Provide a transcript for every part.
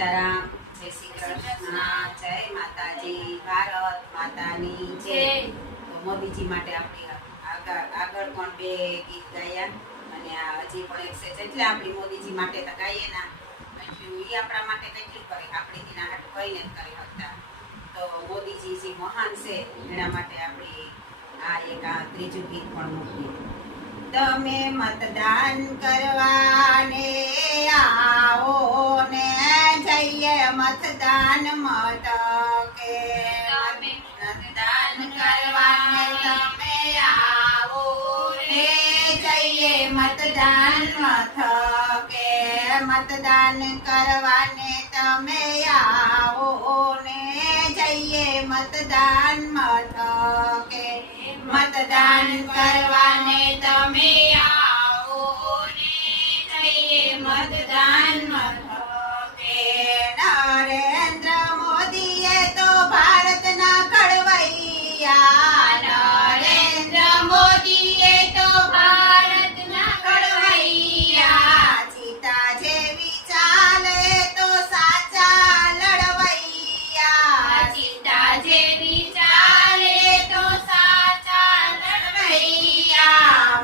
સીતારામ, જય શ્રી કૃષ્ણ, જય માતાજી, ભારત માતાની જય. તો મોદીજી માટે આપણે આગળ પણ બે ગીત ગાયા અને આ હજી પણ એક છે એટલે આપણી મોદીજી માટે તો ગાઈએ ના એટલું એ આપણા માટે કેટલું કરે, આપણે તેના હાટું કહીને જ કરી શકતા. તો મોદીજી જે મહાન છે એના માટે આપણે આ એક આ ત્રીજું ગીત પણ મૂકીએ. તમે મતદાન કરવાને આવો ને જઈએ મતદાન મથકે. તમે મતદાન કરવાને તમે આવો ને જઈએ મતદાન મથકે. મતદાન કરવાને તમે આવો ને જઈએ મતદાન મથકે. મતદાન કરવાને તમે આવો ને જઈએ મતદાન મથકે. નરેન્દ્ર મોદીએ તો ભારતના ઘડવૈયા. નરેન્દ્ર મોદીએ તો ભારતના ઘડવૈયા. સીતા જેવી ચાલે તો સાચા લડવૈયા. સીતા જેવી ચાલે તો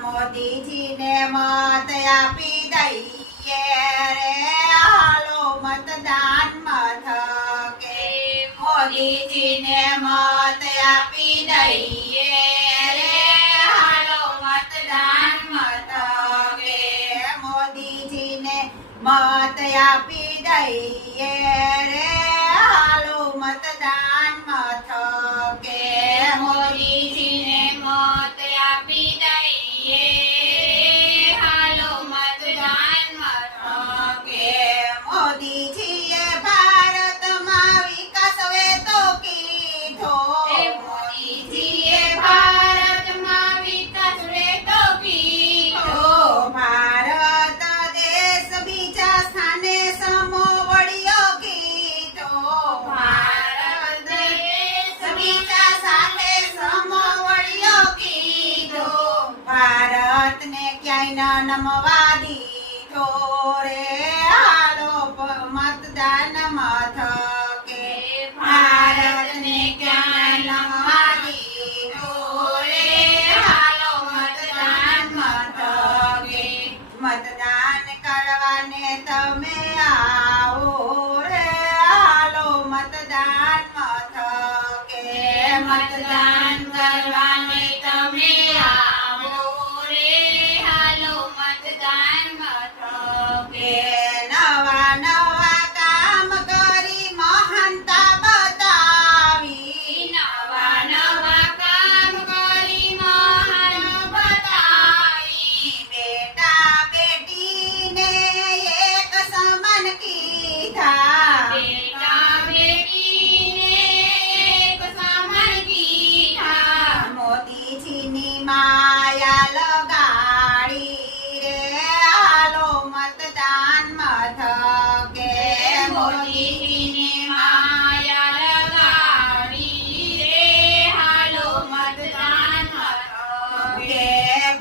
મોદીજીને મત આપી દઈએ રે હાલો મતદાન મથકે. મોદીજીને મત આપી દઈએ રે હાલો મતદાન મથકે. મોદીજીને મત આપી દઈએ રે હાલો મતદાન મથકે. મોદીજીને મત આપી દઈએ હાલો મતદાન મથકે. મોદીજીએ ભારતમાં વિકાસ વેતો કીધો. મોદીજીએ ભારતમાં વિકાસ વેતો કીધો. ભારત દેશ બીજા સ્થાને સમો વળ્યો કીધો. ભારત દેશ બીજા સાથે સમો વળ્યો કીધો. ભારતને ક્યાંય ન નમવા દીધો રે હાલો મતદાન મથકે. ભારતને ક્યાંય નમવા દીધો રે હાલો મતદાન મથકે. મતદાન કરવાને તમે આવો રે હાલો મતદાન મથકે. મતદાન કરવાને તમે આવો રે હાલો મતદાન મથકે. નવા નવા કામ કરી મહાનતા બતાવી. નવા નવા કામ કરી મહાન બતાવી. બેટા બેટીને એક સમાન કીધા. બેટા બેટીને એક સમાન કીધા. મોદીજીની માયા લગાડી રે હાલો મતદાન મથકે. મોદીજીની માયા લગાડી રે હાલો મતદાન મથકે.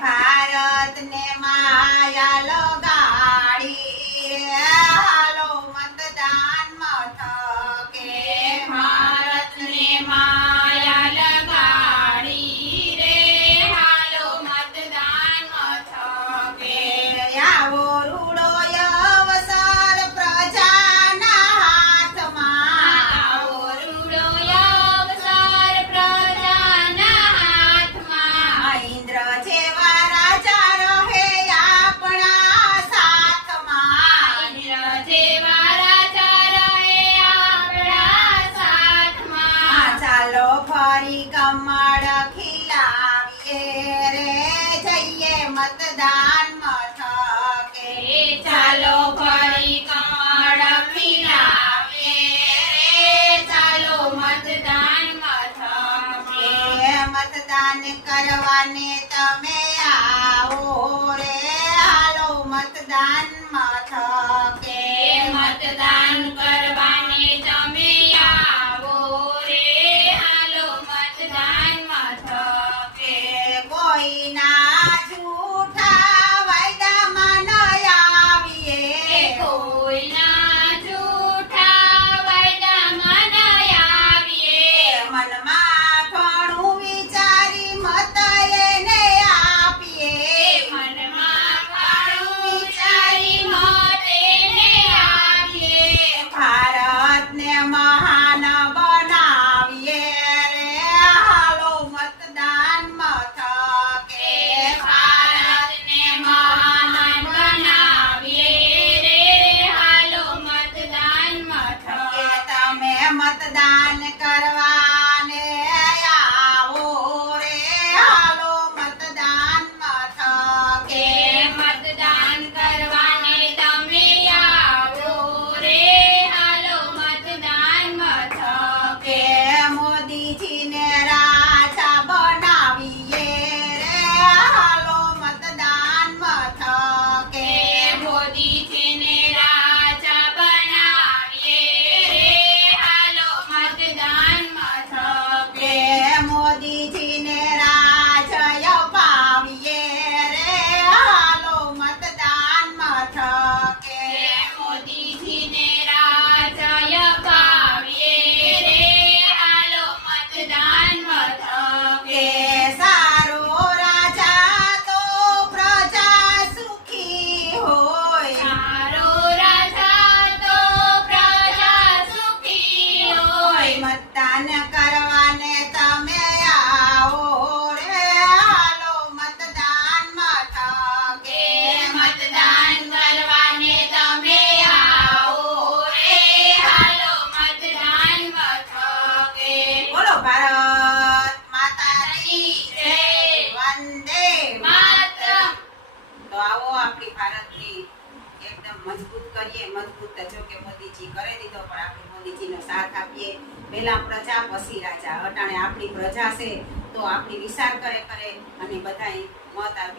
ભારતને માયા લગાડી રે હાલો મતદાન મથકે. ભારતને માયા લગાડી રે હાલો મતદાન મથકે. આવો રૂડો અવસર પ્રજાના હાથમાં. આવો રૂડો અવસર પ્રજાના હાથમાં. ઇન્દ્ર જેવા રાજા રહે આપણા સાથમાં. ઇન્દ્ર જેવા રાજા રહે આપણા સાથમાં. ચાલો ફરી કમળ ખીલાવીએ રે જઈએ મતદાન મથકે. ચાલો ફરી કમળ ખીલાવીએ રે ચાલો મતદાન મથકે. મતદાન કરવાને તમે આવો રે હાલો મતદાન મથકે. મતદાન કરવાને તમે આવો રે હાલો મતદાન મથકે. કોઈના જૂઠા વાયદામાં ન આવીએ. કોઈના જૂઠા દીધો, પણ આપણે મોદીજીનો સાથ આપીએ. પહેલા પ્રજા પછી રાજા. અટાણે આપણી પ્રજા છે તો આપણી વિચાર કરે અને બધાય મત આપીએ.